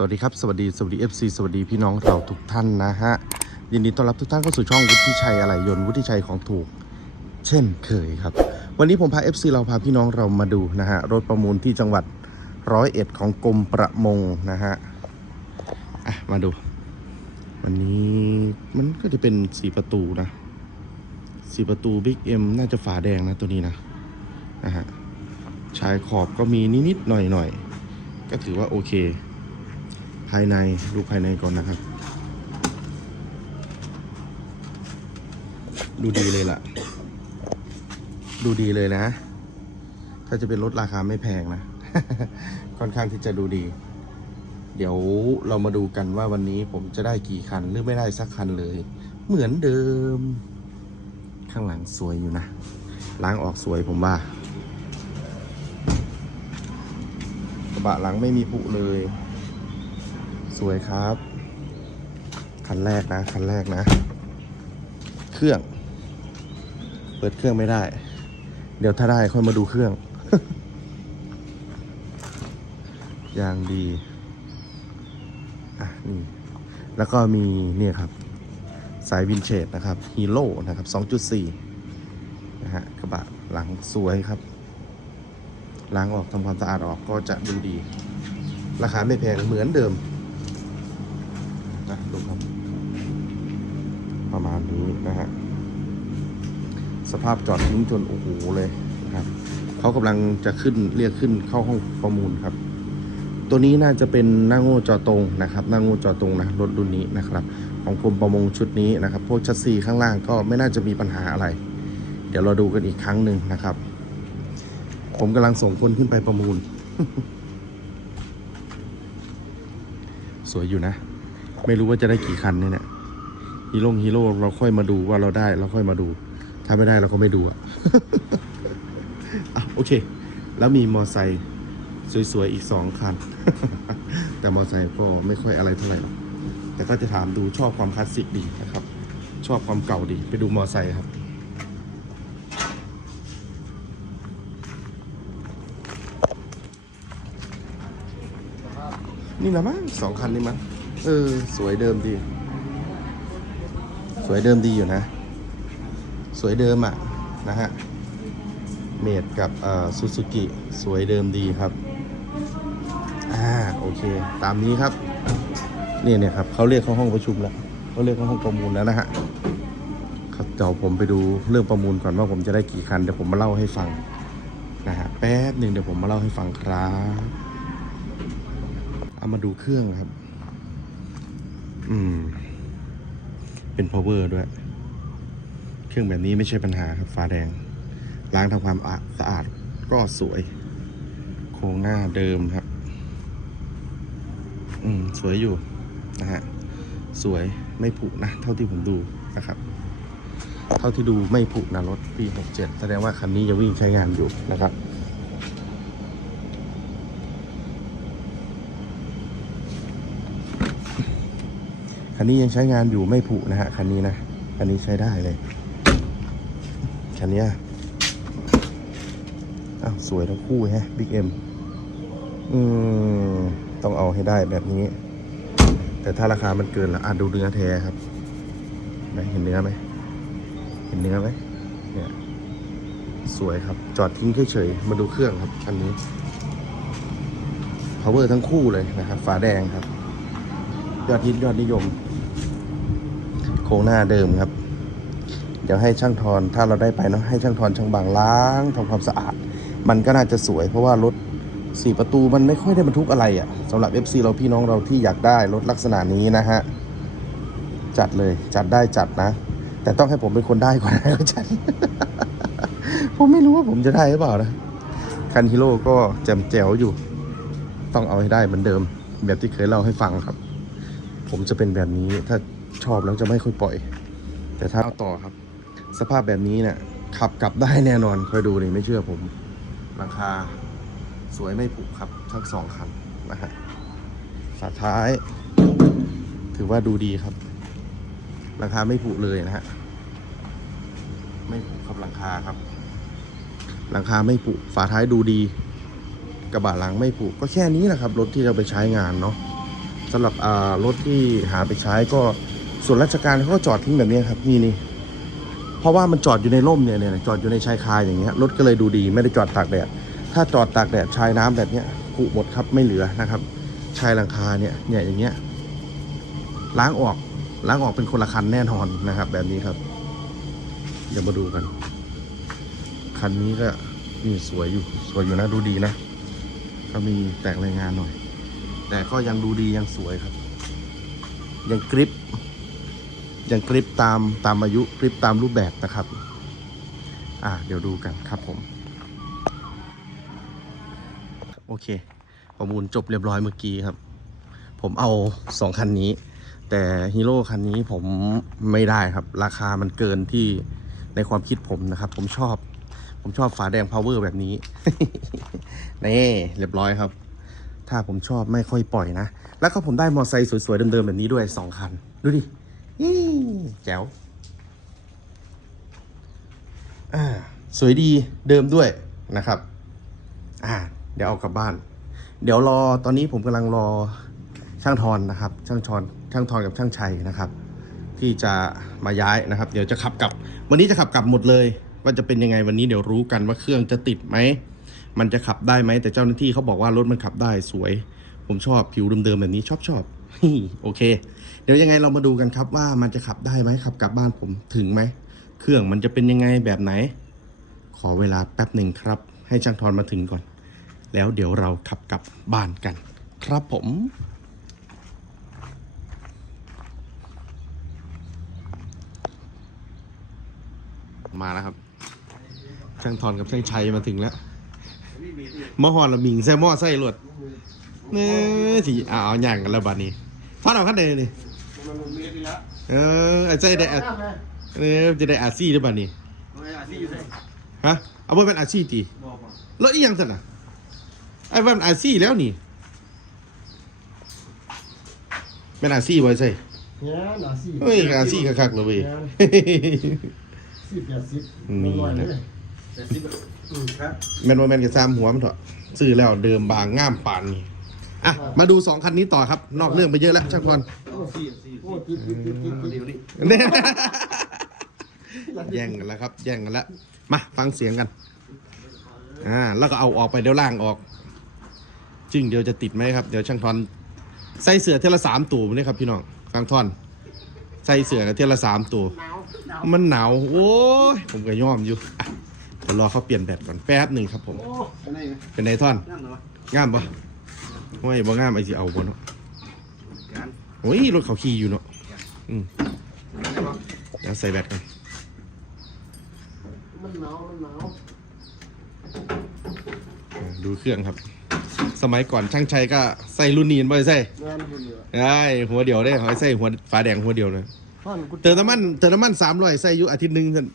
สวัสดีครับ สวัสดีสวัสดี FC สวัสดีพี่น้องเราทุกท่านนะฮะ ยินดีต้อนรับทุกท่านเข้าสู่ช่องวุฒิชัยอะไหล่ยนต์วุฒิชัยของถูก เช่นเคยครับ วันนี้ผมพา FC เราพาพี่น้องเรามาดูนะฮะรถประมูลที่จังหวัดร้อยเอ็ดของกรมประมงนะฮะอะมาดู วันนี้มันก็จะเป็นสีประตูนะสีประตูบิ๊กเอ็มน่าจะฝาแดงนะตัวนี้นะนะฮะชายขอบก็มีนิดๆหน่อยๆก็ถือว่าโอเค ภายในดูภายในก่อนนะครับ ดูดีเลยล่ะ ดูดีเลยนะ ถ้าจะเป็นรถราคาไม่แพงนะ ค่อนข้างที่จะดูดี เดี๋ยวเรามาดูกันว่าวันนี้ผมจะได้กี่คัน หรือไม่ได้สักคันเลย เหมือนเดิม ข้างหลังสวยอยู่นะ ล้างออกสวยผมว่ากระบะหลังไม่มีผุเลย สวยครับ คันแรกนะ คันแรกนะ เครื่อง เปิดเครื่องไม่ได้ เดี๋ยวถ้าได้ค่อยมาดูเครื่อง ยางดี อะ นี่ แล้วก็มีเนี่ยครับ สายวินเทจนะครับฮีโร่นะครับ 2.4 นะฮะ กระบะหลังสวยครับล้างออกทำความสะอาดออกก็จะดูดี ราคาไม่แพงเหมือนเดิม นะดูครับ ประมาณ นะฮะสภาพจอดทิ้งจนโอ้โหเลยนะครับเขากำลังจะขึ้นเรียกขึ้นเข้าห้องประมูลครับ ตัวนี้น่าจะเป็นหน้าโง่จอตรงนะครับหน้าโง่จอตรงนะรถรุ่นนี้นะครับ ของกรมประมงชุดนี้นะครับ พวกชัสซีข้างล่างก็ไม่น่าจะมีปัญหาอะไร เดี๋ยวเราดูกันอีกครั้งหนึ่งนะครับ ผมกำลังส่งคนขึ้นไปประมูล สวยอยู่นะ ไม่รู้ว่าจะได้กี่คันเนี่ย ฮีโร่ฮีโร่เราค่อยมาดูว่าเราได้เราค่อยมาดู ถ้าไม่ได้เราก็ไม่ดูอะอะโอเค แล้วมีมอไซค์สวยๆอีกสองคัน แต่มอไซค์ก็ไม่ค่อยอะไรเท่าไหร่หรอกแต่ก็จะถามดูชอบความคลาสสิกดีนะครับ ชอบความเก่าดีไปดูมอไซค์ครับนี่ละมั้งสองคันนี่มั้งเออ สวยเดิมดี สวยเดิมดีอยู่นะ สวยเดิมอะนะฮะ เมดกับซูซูกิสวยเดิมดีครับ อ่าโอเค ตามนี้ครับนี่เนี่ยครับเขาเรียกเข้าห้องประชุมแล้วเขาเรียกเข้าห้องประมูลแล้วนะฮะครับเดี๋ยวผมไปดูเรื่องประมูลก่อนว่าผมจะได้กี่คันเดี๋ยวผมมาเล่าให้ฟังนะฮะแป๊บหนึ่งเดี๋ยวผมมาเล่าให้ฟังครับเอามาดูเครื่องครับ อืม เป็น power ด้วย เครื่องแบบนี้ไม่ใช่ปัญหาครับฟ้าแดง ล้างทำความสะอาดก็สวย โครงหน้าเดิมครับ อืม สวยอยู่นะฮะ สวยไม่ผุนะ เท่าที่ผมดูนะครับ เท่าที่ดูไม่ผุนะรถปี 67 แสดงว่าคันนี้ยังวิ่งใช้งานอยู่นะครับ คันนี้ยังใช้งานอยู่ไม่ผุนะฮะคันนี้นะคันนี้ใช้ได้เลยคันนี้อ้าวสวยทั้งคู่แฮะบิ๊กเอ็มอืมต้องเอาให้ได้แบบนี้ แต่ถ้าราคามันเกินแล้วอะดูเนื้อแท้ครับไหนเห็นเนื้อไหมเห็นเนื้อไหมเนี่ยสวยครับ จอดทิ้งเฉยๆมาดูเครื่องครับคันนี้ power ทั้งคู่เลยนะครับ ฝาแดงครับ ยอดฮิตยอดนิยม โครงหน้าเดิมครับ เดี๋ยวให้ช่างทอนถ้าเราได้ไปเนาะให้ช่างทอนช่างบางล้างทำความสะอาด มันก็น่าจะสวย เพราะว่ารถสี่ประตูมันไม่ค่อยได้บรรทุกอะไรอะ่ะสำหรับ FC เราพี่น้องเราที่อยากได้รถลักษณะนี้นะฮะจัดเลยจัดได้จัดนะ แต่ต้องให้ผมเป็นคนได้ก่อนนะจัด ผมไม่รู้ว่าผมจะได้หรือเปล่านะคันฮิโร่ก็แจมแจ๋วอยู่ ต้องเอาให้ได้เหมือนเดิม แบบที่เคยเล่าให้ฟังครับ ผมจะเป็นแบบนี้ถ้า ชอบแล้วจะไม่ค่อยปล่อย แต่ถ้าเอาต่อครับ สภาพแบบนี้เนี่ยขับกลับได้แน่นอนคอยดูนี่ไม่เชื่อผมหลังคาสวยไม่ผุครับทั้งสองคันนะฮะฝาท้าย ถือว่าดูดีครับหลังคาไม่ผุเลยนะฮะไม่ผุครับหลังคาครับ หลังคาไม่ผุฝาท้ายดูดี กระบะหลังไม่ผุก็แค่นี้แหละครับ รถที่เราไปใช้งานเนาะสำหรับอ่ารถที่หาไปใช้ก็ ส่วนราชการเขาก็จอดทิ้งแบบนี้ครับนี่นี่เพราะว่ามันจอดอยู่ในร่มเนี่ยเนี่ยจอดอยู่ในชายคาอย่างเงี้ยรถก็เลยดูดีไม่ได้จอดตากแดดถ้าจอดตากแดดชายน้ำแบบเนี้ยกุหมดครับไม่เหลือนะครับ ชายหลังคาเนี่ยเนี่ยอย่างเงี้ยล้างออกล้างออกเป็นคนละคันแน่นอนนะครับ แบบนี้ครับ เดี๋ยวมาดูกัน คันนี้ก็นี่สวยอยู่สวยอยู่นะดูดีนะก็มีแตกรายงานหน่อย แต่ก็ยังดูดียังสวยครับ ยังกริป ยังกริปตามตามอายุกริปตามรูปแบบนะครับ อ่าเดี๋ยวดูกันครับผม โอเค ประมูลจบเรียบร้อยเมื่อกี้ครับ ผมเอาสองคันนี้ แต่ฮีโร่คันนี้ผมไม่ได้ครับ ราคามันเกินที่ในความคิดผมนะครับ ผมชอบ ผมชอบฝาแดงพาวเวอร์แบบนี้ นี่เรียบร้อยครับถ้าผมชอบไม่ค่อยปล่อยนะ แล้วก็ผมได้มอเตอร์ไซค์สวยๆเดิมๆแบบนี้ด้วยสองคัน ดูดิ แจ๋วอ่าสวยดีเดิมด้วยนะครับอ่าเดี๋ยวเอากลับบ้าน เดี๋ยวรอตอนนี้ผมกำลังรอช่างทอนนะครับ ช่างทอนช่างทอนกับช่างชัยนะครับ ที่จะมาย้ายนะครับ เดี๋ยวจะขับกลับ วันนี้จะขับกลับหมดเลย ว่าจะเป็นยังไงวันนี้เดี๋ยวรู้กันว่าเครื่องจะติดไหมมันจะขับได้ไหมแต่เจ้าหน้าที่เขาบอกว่ารถมันขับได้สวย ผมชอบผิวเดิมๆแบบนี้ชอบชอบ โอเค เดี๋ยวยังไงเรามาดูกันครับว่ามันจะขับได้ไหมขับกลับบ้านผมถึงไหม เครื่องมันจะเป็นยังไงแบบไหน ขอเวลาแป๊บหนึ่งครับ ให้ช่างทอนมาถึงก่อน แล้วเดี๋ยวเราขับกลับบ้านกัน ครับผมมาแล้วครับ ช่างทอนกับช่างชัยมาถึงแล้วมอหอนละมิงใส่หม้อใส่รวด เนื้อสิเอาเอาอย่างกันแล้วบัดนี้ทอนเอาขั้นใดนี่มันลงเรียนดีแล้วเออไอ้ใจได้อาเออจะได้อาซี่หรือเปล่านี่ไม่อาชีพอยู่ไหนฮะเอาไว้เป็นอาซี่ตีบอกมาแล้วอีหยังสันน่ะไอ้ว่ามันอาซี่แล้วนี่เป็นอาซี่ไว้ใส่เนี่ยหนาสี่เฮ้ยอาซี่คักๆเลยเว้ยสี่แปดสิบนี่ร้อยเลยแต่สิบอืมครับแมนว่าแมนกับซ้ำหัวมันเถอะซื้อแล้วเดิมบางง่ามปานนี่ อะมาดูสองคันนี้ต่อครับ นอกเรื่องไปเยอะแล้วช่างพรโอ้สี่สี่โอ้ติดติดติดติดติดเดี๋ยวนี้เนี่ยแย่งกันแล้วครับ แย่งกันแล้ว มาฟังเสียงกันอ่าแล้วก็เอาออกไปเดี๋ยวล่างออก จึงเดี๋ยวจะติดไหมครับ เดี๋ยวช่างทอนใส่เสือเทละสามตัวนี่ครับ พี่น้องฟังทอนใส่เสือกับเทละสามตัว มันหนาวโอ้ยผมก็ย่อมอยู่อะเดี๋ยวรอเขาเปลี่ยนแบตก่อนแป๊บหนึ่งครับผมโอ้ไปไหนไหมเป็นไงท่อนนั่งเหรอวะงามปะ โอ้ยบ่งามไอสิเอาบ่เนาะการโอ้ยรถเขาขี่อยู่เนาะอืมอะไรวะเดี๋ยวใส่แบตกันมันหนาวมันหนาวอ่าดูเครื่องครับ สมัยก่อนช่างชัยก็ใส่รุ่นนีนบ่ได้ใส่งานคนเดียวได้หัวเดียวได้เขาใส่หัวฝาแดงหัวเดียวเลยท่านกูเติมน้ำมันเติมน้ำมันสามร้อยใส่อยู่อาทิตย์หนึ่งท่าน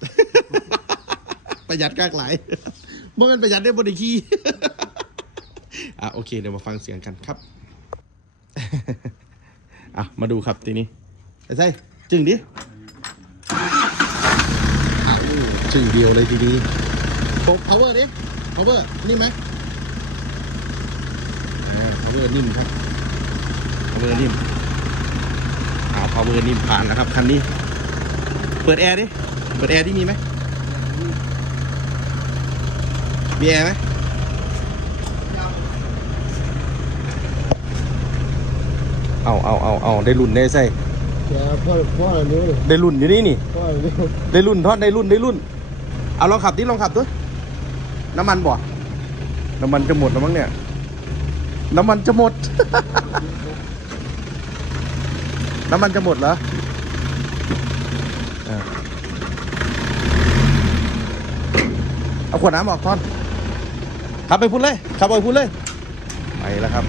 ประหยัดกากหลายบ่แมันประหยัดได้บ่ได้ขี่ อะโอเคเดี๋ยวมาฟังเสียงกันครับ อะมาดูครับทีนี้ไอ้ใส่จึงดิอ้าวจึงเดียวเลยทีนี้โ power ดิ power นี่มไหมอ่า power นิ่มครับ power นิ่มอ่า power นิ่มผ่านแล้วครับคันนี้ เปิดแอร์ดิ เปิดแอร์ที่มีไหมมีแอร์ไหม เอาเอาเอาเอาได้รุ่นได้ใส่แกพ่อพ่ออะไรเนี่ยได้รุ่นอยู่นี่นี่ พ่ออะไรเนี่ยได้รุ่นทอดได้รุ่นได้รุ่น เอาลองขับดิลองขับด้วยน้ำมันบ่ น้ำมันจะหมดแล้วมั้งเนี่ย น้ำมันจะหมด น้ำมันจะหมดเหรออ่าเอาขวดน้ำออกทอนขับไปพุ่นเลยขับไปพุ่นเลย ไปแล้วครับ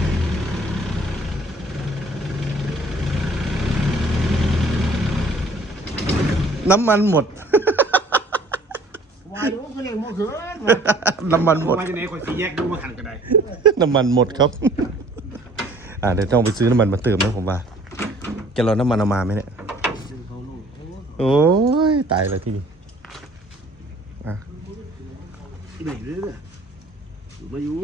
น้ำมันหมด วายมันก็ยังมองเขินน้ำมันหมด มาจากไหนคนสี่แยกดูมาขันกันได้น้ำมันหมดครับ อ่าเดี๋ยวต้องไปซื้อน้ำมันมาเติมนะผมว่าแกเราน้ำมันเอามาไหมเนี่ยโอ้ยตายเลยที่นี่อะ ที่ไหนเรื่อยสูบมาอยู่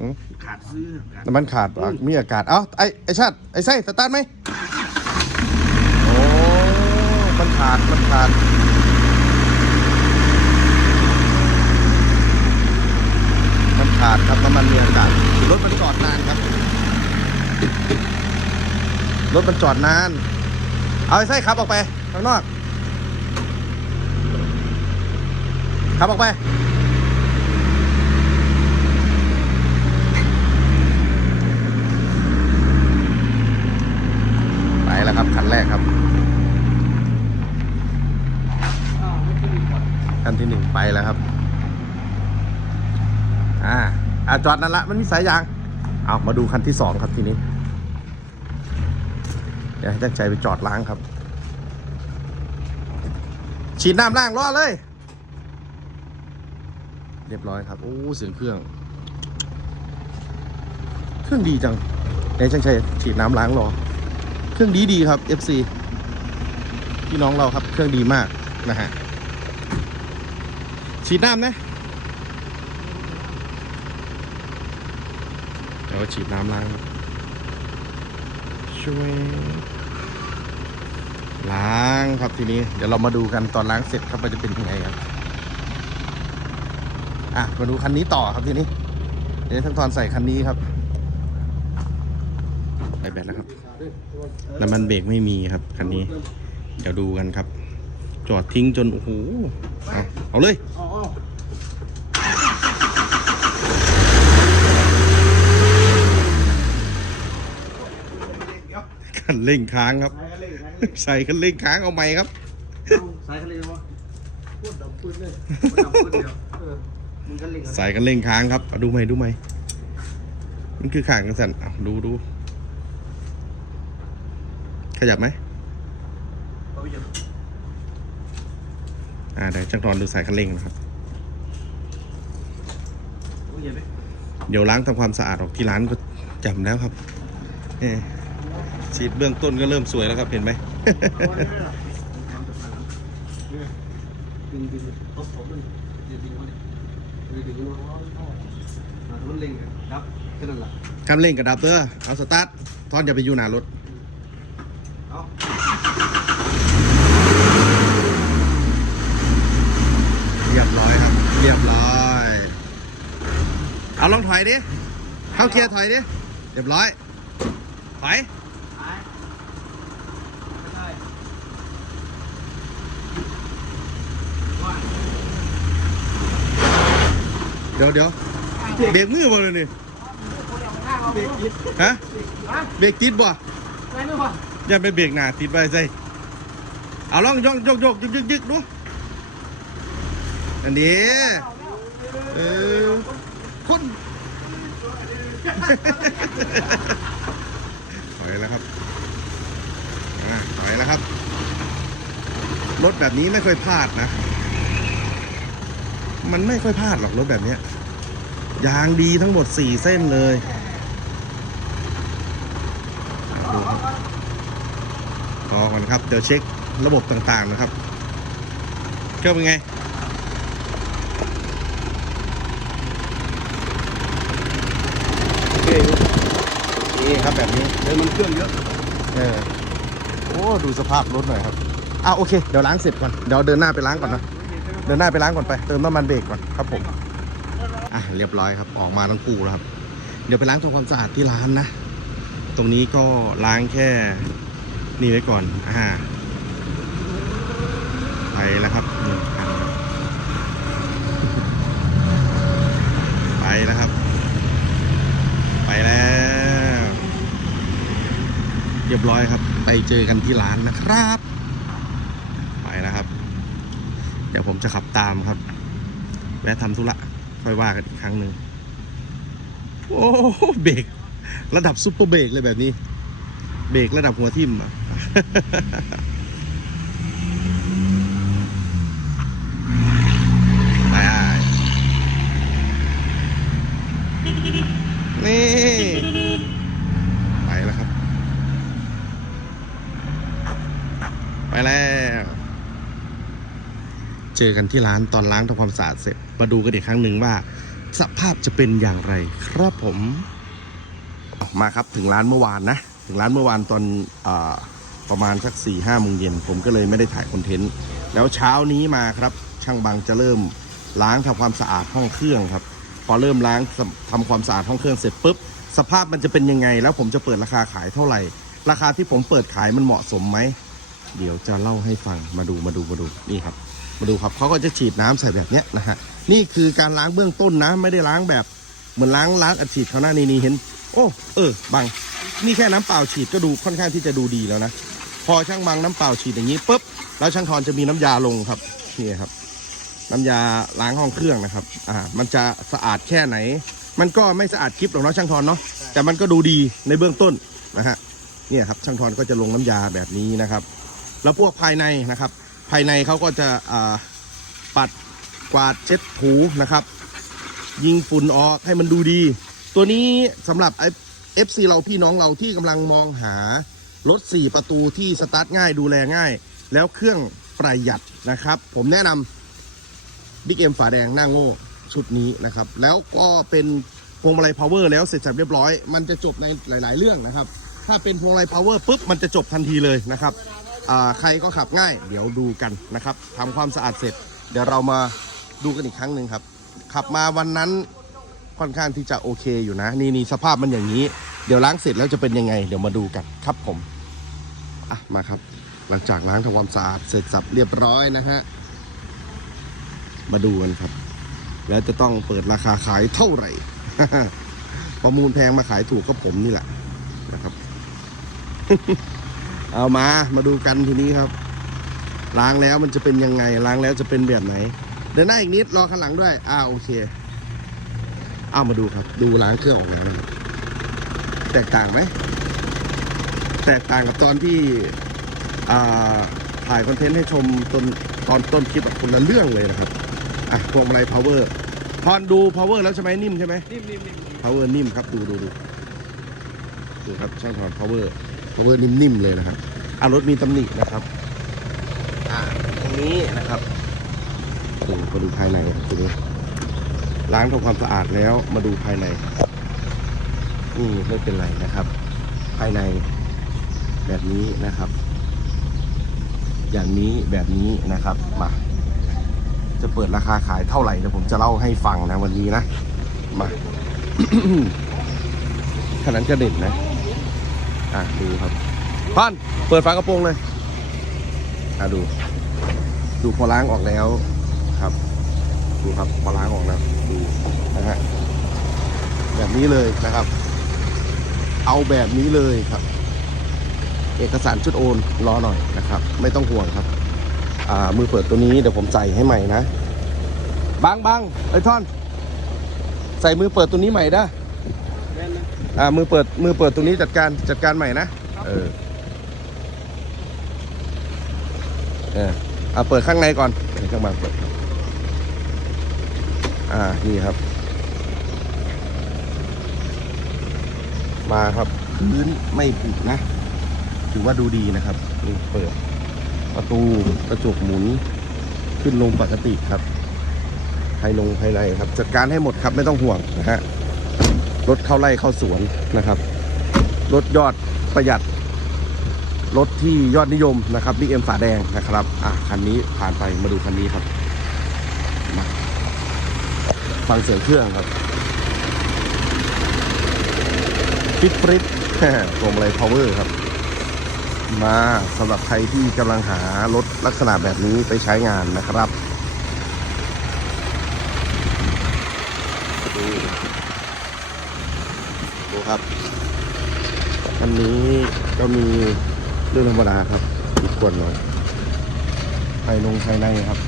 อืมขาดซื้อขาดน้ำมันขาดอะมีอากาศ เอ้าไอไอชาติไอไส้สตาร์ทไหมโอ้ มันขาด มันขาดมันขาดครับน้ำมันมีอากาศรถมันจอดนานครับ รถมันจอดนาน เอาไอ้ไส้ขับออกไปข้างนอกขับออกไปไปแล้วครับคันแรกครับ คันที่หนึ่งไปแล้วครับ อ่าอ่าจอดนั่นละมันมีสายยาง เอามาดูคันที่สองครับทีนี้ เดี๋ยวให้ตั้งใจไปจอดล้างครับ ฉีดน้ำล้างรอเลย เรียบร้อยครับโอ้เสียงเครื่อง เครื่องดีจังไหนช่างชัยฉีดน้ำล้างรอ เครื่องดีดีครับ FC พี่น้องเราครับเครื่องดีมากนะฮะ ฉีดน้ำนะเดี๋ยวฉีดน้ำล้างช่วยล้างครับทีนี้เดี๋ยวเรามาดูกันตอนล้างเสร็จครับว่าจะเป็นยังไงครับอะมาดูคันนี้ต่อครับทีนี้ เดี๋ยวทั้งทอนใส่คันนี้ครับไปแบตแล้วครับน้ำมันเบรกไม่มีครับคันนี้ เดี๋ยวดูกันครับ จอดทิ้งจนโอ้โห เอาเอาเลยอ๋ออ๋อคันเร่งค้างครับสายกันเลยสายกันเลยใส่คันเร่งค้างเอาใหม่ครับเอาสายกันเลวะพูดดับพูดเลยพูดดับพูดเดียวเออมึงก็เล่นกันใส่คันเร่งค้างครับเอาดูไหมดูไหมมันคือขางกันสั่นอะดูดูขยับไหม เอาไปเถอะ อ่าเดี๋ยวจังทอนดูสายคันเร่งนะครับเอาไปเถอะไหมเดี๋ยวล้างทำความสะอาดออกที่ร้านก็จำแล้วครับเอ่ฉีดเบื้องต้นก็เริ่มสวยแล้วครับเห็นไหมเอาไว้ได้หรอเอาจะผ่านเนี่ยดึงดึงตบผมมันเดี๋ยวดึงมาเนี่ยเดี๋ยวดึงมาเอาเอาเอาถ้ามันเล็งอะครับแค่นั้นแหละคันเร่งกระดับเด้อเอาสตาร์ททอนอย่าไปอยู่หน้ารถ เอา เรียบร้อยครับ เรียบร้อย เอาลองถอยดิ เข้าเกียร์ถอยดิ เรียบร้อย ถอย เดี๋ยวเดี๋ยวเบรกมือมาเลยนี่เบรกยึดฮะ เบรกติดบ่อะไรไม่พออย่าไปเบรกหน้าติดไว้ใส่เอาลองยกยกยกยึกยึกยึกดู อันนี้เออ คุณถอยแล้วครับถอยแล้วครับ รถแบบนี้ไม่ค่อยพลาดนะ มันไม่ค่อยพลาดหรอกรถแบบนี้ยางดีทั้งหมดสี่เส้นเลยดูครับรอก่อนครับ เดี๋ยวเช็คระบบต่างๆนะครับ เครื่องเป็นไง โอเคนี่ ครับแบบนี้เดี๋ยวมันเครื่องเยอะเออโอ้ดูสภาพรถหน่อยครับอะโอเคเดี๋ยวล้างเสร็จก่อนเดี๋ยวเดินหน้าไปล้างก่อนนะเดินหน้าไปล้างก่อนไปเติมน้ำมันเบรกก่อนครับผมอะเรียบร้อยครับออกมาทั้งคู่แล้วครับ เดี๋ยวไปล้างทำความสะอาดที่ร้านนะตรงนี้ก็ล้างแค่นี่ไว้ก่อนอ่าไปแล้วครับหนึ่งคันไปแล้วครับ ไปแล้ว เรียบร้อยครับ ไปเจอกันที่ร้านนะครับ ไปแล้วครับ เดี๋ยวผมจะขับตามครับ แวะทำธุระค่อยว่ากันอีกครั้งหนึ่งโอ้โหเบรกระดับซุปเปอร์เบรกเลยแบบนี้ เบรกระดับหัวทิ่มอะนี่ ไปแล้วครับ ไป แล้ว เจอกันที่ร้านตอนล้างทำความสะอาดเสร็จ มาดูกันอีกครั้งหนึ่งว่า สภาพจะเป็นอย่างไร ครับผม มาครับถึงร้านเมื่อวานนะ ถึงร้านเมื่อวานตอนอประมาณสัก4ี่ห้าโมงเย็นผมก็เลยไม่ได้ถ่ายคอนเทนต์ แล้วเช้านี้มาครับ ช่างบางจะเริ่มล้างทำความสะอาดห้องเครื่องครับ พอเริ่มล้างทำความสะอาดห้องเครื่องเสร็จปุ๊บสภาพมันจะเป็นยังไง แล้วผมจะเปิดราคาขายเท่าไหร่ ราคาที่ผมเปิดขายมันเหมาะสมไหม เดี๋ยวจะเล่าให้ฟังมาดูมาดูมาดูนี่ครับ มาดูครับเขาก็จะฉีดน้ำใส่แบบเนี้ยนะฮะนี่คือการล้างเบื้องต้นนะ ไม่ได้ล้างแบบเหมือนล้างล้างอัดฉีดเขาหน้านี่นี่เห็น โอ้เออบังนี่แค่น้ำเปล่าฉีดก็ดูค่อนข้างที่จะดูดีแล้วนะพอช่างบังน้ำเปล่าฉีดอย่างนี้ปุ๊บแล้วช่างทอนจะมีน้ำยาลงครับนี่ครับ น้ำยาล้างห้องเครื่องนะครับอ่ามันจะสะอาดแค่ไหน มันก็ไม่สะอาดคลิปหรอกเนาะช่างทอนเนาะแต่มันก็ดูดีในเบื้องต้นนะฮะเนี่ยครับช่างทอนก็จะลงน้ำยาแบบนี้นะครับ แล้วพวกภายในนะครับ ภายในเขาก็จะปัดกวาดเช็ดถูนะครับ ยิงฝุ่นออกให้มันดูดี ตัวนี้สำหรับเอฟซีเราพี่น้องเราที่กำลังมองหารถ 4 ประตูที่สตาร์ทง่ายดูแลง่าย แล้วเครื่องประหยัดนะครับ ผมแนะนำบิ๊กเอ็มฝาแดงหน้าโง่ชุดนี้นะครับ แล้วก็เป็นพวงมาลัยพาวเวอร์แล้วเสร็จสับเรียบร้อย มันจะจบในหลาย ๆ เรื่องนะครับ ถ้าเป็นพวงมาลัยพาวเวอร์ปุ๊บมันจะจบทันทีเลยนะครับ ใครก็ขับง่าย เดี๋ยวดูกันนะครับทำความสะอาดเสร็จ เดี๋ยวเรามาดูกันอีกครั้งหนึ่งครับ ขับมาวันนั้นค่อนข้างที่จะโอเคอยู่นะ นี่นี่สภาพมันอย่างนี้ เดี๋ยวล้างเสร็จแล้วจะเป็นยังไง เดี๋ยวมาดูกันครับผมอะมาครับ หลังจากล้างทำความสะอาดเสร็จสับเรียบร้อยนะฮะมาดูกันครับ แล้วจะต้องเปิดราคาขายเท่าไหร่ประมูลแพงมาขายถูกก็ผมนี่แหละนะครับ เอามามาดูกันทีนี้ครับ ล้างแล้วมันจะเป็นยังไง ล้างแล้วจะเป็นแบบไหน เดินหน้าอีกนิดรอข้างหลังด้วยอ่าโอเค เอามาดูครับ ดูล้างเครื่องออกแล้วนะครับแตกต่างไหมแตกต่างกับตอนที่อ่าถ่ายคอนเทนต์ให้ชมตอนตอนต้นคลิปแบบคนละเรื่องเลยนะครับอะพวงมาลัย power พอนดู power แล้วใช่ไหมนิ่มใช่ไหมนิ่มนิ่มนิ่ม power นิ่มครับดูดูดูดูครับช่างถอน power power นิ่มๆเลยนะครับอ่ารถมีตำหนินะครับอ่าตรงนี้นะครับดูมาดูภายในครับตรงนี้ล้างทำความสะอาดแล้วมาดูภายในนี่ไม่เป็นไรนะครับ ภายในแบบนี้นะครับ อย่างนี้แบบนี้นะครับมาจะเปิดราคาขายเท่าไหร่เดี๋ยวผมจะเล่าให้ฟังนะวันนี้นะมาขนาดจะเด่นนะ อะดูครับป้อนเปิดฝากระโปรงเลยอะดู ดูพอล้างออกแล้วครับ ดูครับพอล้างออกแล้วดูนะฮะแบบนี้เลยนะครับ เอาแบบนี้เลยครับ เอกสารชุดโอนรอหน่อยนะครับ ไม่ต้องห่วงครับ อ่ามือเปิดตัวนี้เดี๋ยวผมใส่ให้ใหม่นะบังบังไอ้ท่อน ใส่มือเปิดตัวนี้ใหม่ได้ อ่ามือเปิดมือเปิดตัวนี้จัดการจัดการใหม่นะเออเอออ่าเปิดข้างในก่อนเดี๋ยวข้างบางเปิดอ่านี่ครับ มาครับพื้นไม่ผุนะ ถือว่าดูดีนะครับนี่เปิด ประตูกระจกหมุนขึ้นลงปกติครับภายลงภายในครับ จัดการให้หมดครับไม่ต้องห่วงนะฮะ รถเข้าไร่เข้าสวนนะครับ รถยอดประหยัด รถที่ยอดนิยมนะครับบิ๊กเอ็มฝาแดงนะครับ อะคันนี้ผ่านไปมาดูคันนี้ครับมาฟังเสียงเครื่องครับฟิตฟริตพวงมาลัยพาวเวอร์ครับ มาสำหรับใครที่กำลังหารถลักษณะแบบนี้ไปใช้งานนะครับ ดู ครับ อันนี้ก็มีเรื่องธรรมดาครับอีกคนหน่อยภายนงภายในครับ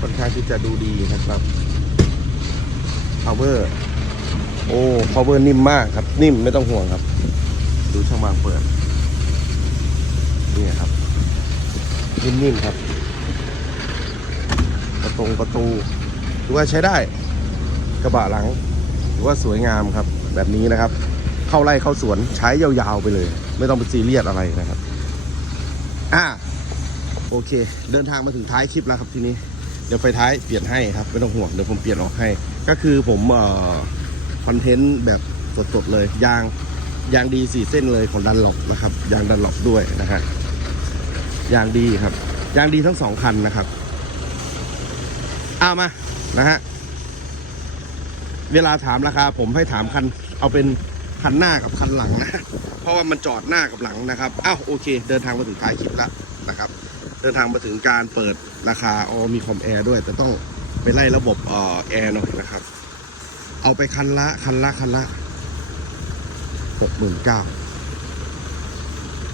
ค่อนข้างที่จะดูดีนะครับ power โอ้ power นิ่มมากครับ นิ่มไม่ต้องห่วงครับ ดูช่องวางเปิดนี่ครับ นิ่มๆครับ ประตูประตูถือว่าใช้ได้ กระบะหลังถือว่าสวยงามครับ แบบนี้นะครับ เข้าไร่เข้าสวนใช้ยาวๆไปเลย ไม่ต้องไปซีเรียสอะไรนะครับ อ่าโอเค เดินทางมาถึงท้ายคลิปแล้วครับทีนี้เดี๋ยวไฟท้ายเปลี่ยนให้ครับไม่ต้องห่วงเดี๋ยวผมเปลี่ยนออกให้ ก็คือผมเอ่อคอนเทนต์แบบสดๆเลยยางยางดีสี่เส้นเลยของดันหลบนะครับยางดันหลบด้วยนะฮะยางดีครับยางดีทั้งสองคันนะครับเอามานะฮะเวลาถามราคาผมให้ถามคัน เอาเป็นคันหน้ากับคันหลังนะ เพราะว่ามันจอดหน้ากับหลังนะครับอ้าวโอเค เดินทางมาถึงท้ายคลิปแล้วนะครับ เดินทางมาถึงการเปิดราคาอ๋อมีคอมแอร์ด้วย แต่ต้องไปไล่ระบบเอ่อแอร์หน่อยนะครับ เอาไปคันละคันละคันละหกหมื่นเก้า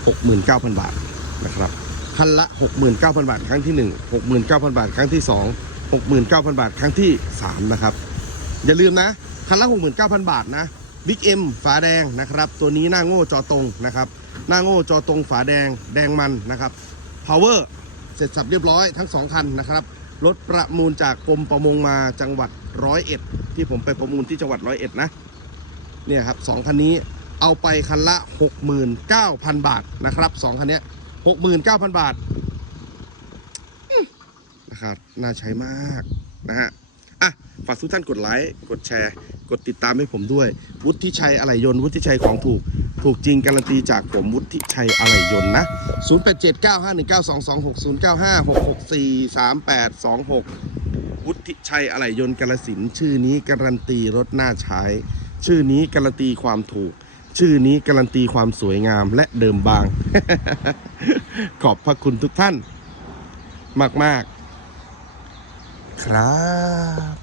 หกหมื่นเก้าพันบาทนะครับคันละหกหมื่นเก้าพันบาท ครั้งที่หนึ่งหกหมื่นเก้าพันบาท ครั้งที่สองหกหมื่นเก้าพันบาท ครั้งที่สามนะครับ อย่าลืมนะ คันละหกหมื่นเก้าพันบาทนะ บิ๊กเอ็มฝาแดงนะครับ ตัวนี้หน้าโง่จอตรงนะครับ หน้าโง่จอตรงฝาแดงแดงมันนะครับ power เสร็จสับเรียบร้อยทั้งสองคันนะครับ รถประมูลจากกรมประมงมาจังหวัดร้อยเอ็ดที่ผมไปประมูลที่จังหวัดร้อยเอ็ดนะเนี่ยครับสองคันนี้เอาไปคันละ 69,000 บาทนะครับสองคันนี้69,000 บาทนะครับน่าใช้มากนะฮะอะ ฝากทุกท่านกดไลค์กดแชร์ กดติดตามให้ผมด้วย วุฒิชัยอะไหล่ยนต์วุฒิชัยของถูก ถูกจริงการันตีจากผมวุฒิชัยอะไหล่ยนต์นะ 08795192260956643826 วุฒิชัยอะไหล่ยนต์กาลสินธุ์ชื่อนี้การันตีรถน่าใช้ ชื่อนี้การันตีความถูก ชื่อนี้การันตีความสวยงามและเดิมบาง ขอบพระคุณทุกท่าน มาก ๆ ครับ